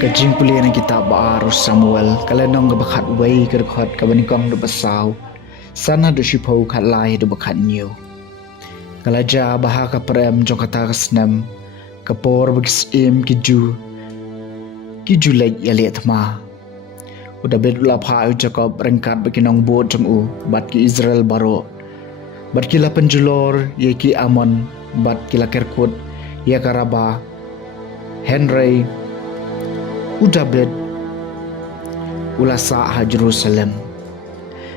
Kajing pulian ang kitab baru Samuel kalenong gabakat way kerkot kabanikong do basaw sana do sipau kat lai do bakat new kalaja bahaka prem jong kata kasnam kapor bagis kiju lek yalet ma udah bedula pa Jacob rengkat baginong bot jong bat ki Israel baro bat kila penjulor ye ki Amon bat kila kerkut ya karaba Henry Udabed ulasa ha Jerusalem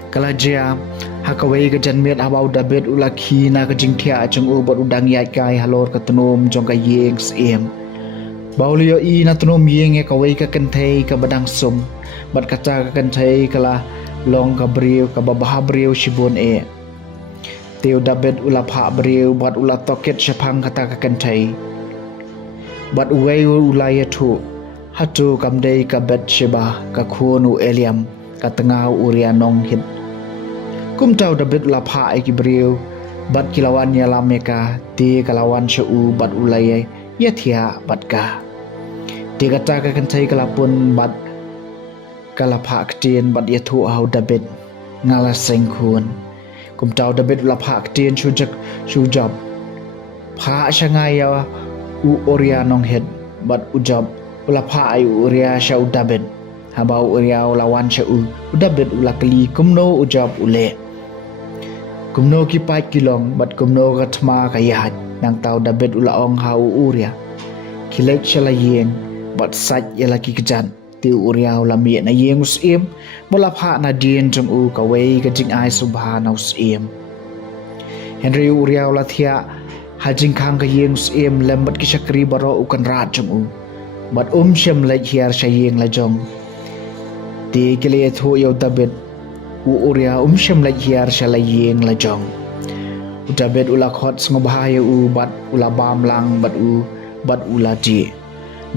kalajia hakawai ke janmet abau Udabed ulaki na ke jingtia jong bot udang yat kai halor ke tenom jong ka yeng siem baulio i na tenom yeng e kawai ke kentai ke badang sum bat kaca ke kentai kala long ka briu ka babah briu shibun teu Udabed ulapha briu bat ulatoket syapang kata ke kentai bat uwei ulaya tu hatu kamdei ka Betsheba ka khunu Eliam ka tengah Uria nong hit kum tau David lapha ki briu bat kilawan ya lameka ti kalawan shau bat ulai ya thia bat ka ti kata ka kentai kalapun bat kalapha ktien bat ya thu au David ngala sengkhun kum tau David lapha ktien shujab pha shangaya u Uria nong hit bat ujab ulapha ayu Uria syau David habau Uria lawan syau David ulakli kumno ujab ule kumno ki pai kilong bat kumno katma kayat nang tau David ulaong hau Uria kilek shalayeng bat sat yalaki kejan ti Uria ulami na yeng usim mulapha na dien jong kawai kajing ai subhanahu usim Henry Uria ulathia hajing khang kayeng usim lembat ki syakri baro ukan rat jong bat syam lai hiar syayeng lajong ti kile thu yo David Uria syam lai hiar syalayeng lajong David ulakhot ngobahaya bat ulabam lang bat ulaji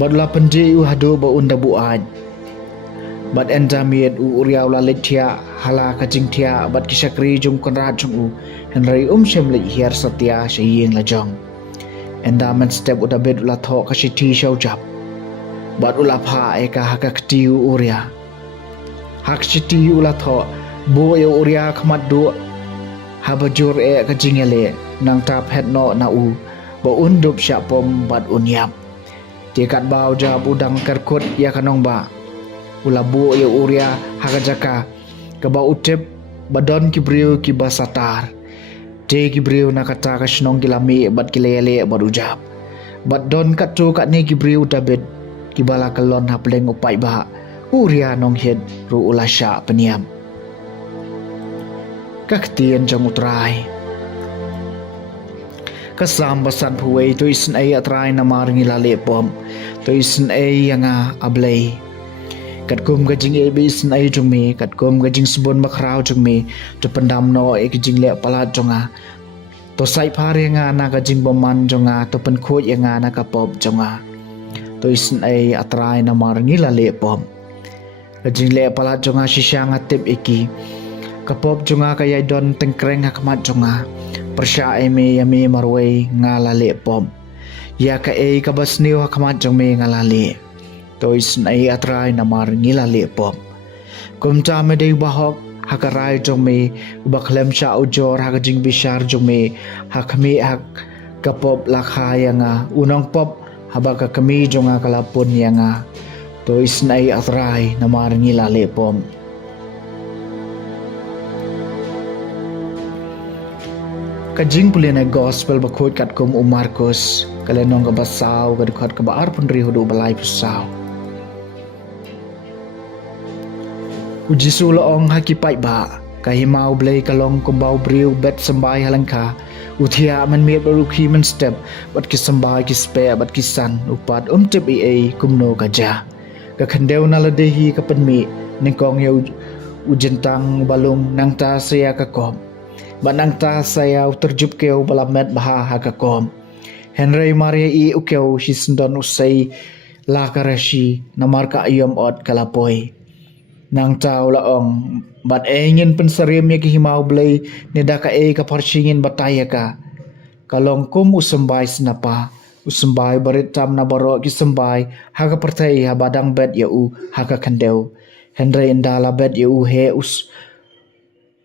bat ulapenji hadu ba unda buaj bat endamiet Uria ulaletia hala kajing tia bat kisakri jung konrad jung Henry syam lai hiar satya syayeng lajong endamen step David ulatho kasiti syau bat ulapha eka hakakti Uria hakchiti ulatho bo yo Uria khmat du habajur kajingele nang ta phet no na bo undup syapom bat unyap tikat bau jab udang kerkut ya kanong ba ulabu yo Uria hakajaka ka ba utep badon kibriu ki basatar te kibriu nakata kasnong kilami bat kilele bat ujab bat don katu kat ni kibriu David kibala kalon hapleng upai ba Uria nong hit ru ulasha peniam kaktien jang utrai kasam basan phuwei to isin ai atrai namar ngila lepom to isin ai yanga ablei katkum gajing e isin ai jungmi katkum gajing subon makrau jungmi to pendam no gajing le pala jonga to sai phare nga na gajing boman jonga to pen khoj yanga na kapop jonga to isin ai atrai namar ngila lepom kajing le pala jonga shisang atip iki kapop jonga kaya don tengkreng hakmat jonga persya eme yame marwei ngala lepom ya ka kabasniu hakmat jongme ngala le to isin ai atrai namar ngila lepom kumta me dei bahok hakarai jongme baklem sha ujor hakajing bishar jongme hakme hak kapop lakha yanga unang pop habaka kami jonga kalapun yanga to isnai atrai namar ngila lepom kajing pulina gospel bakhot katkum Markus kalenong ka basaw kadkhot ka baar punri hudu balai pusaw ujisu loong hakipai ba kahimau blay kalong kumbau briu bet sambai halangka uthia man me baruki man step bat kisambai kispe bat kisan upat tip kumno kaja ka khandeu na ladehi ka panmi ningkong yau ujentang balung nang ta saya ka kom banang ta saya terjup keu balamet baha ha ka kom Henry Maria ukeu sisndon usai la karashi namar ka ayom ot kalapoi nang tau laong bat engin pensariam ya himau blay nida ka ka parshingin bataya ka kalong kum usambai snapa Usambai barit tam na baro ki sambai haka pertai ha badang bet ya u haka kandeu. Henry indala bet ya u he us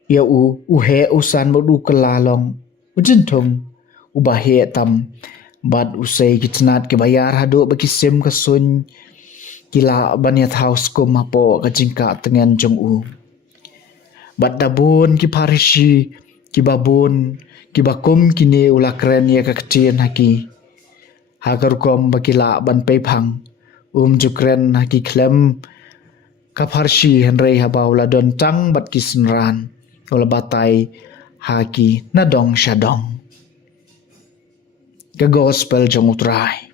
ya u he usan modu kelalong. Ujintung ubah he tam bad usai kitnat ke bayar hadu bagi sim kasun kila baniat house ko mapo kajingka tengen jong u. Bad dabun ki parishi ki babun ki bakum kini ula keren ya kakecien haki. Hagar kom bakila ban pepang jukren haki klem kaparshi henrei habaula don tang bat kisenran ula batai haki nadong syadong. Ke gospel jong utrai.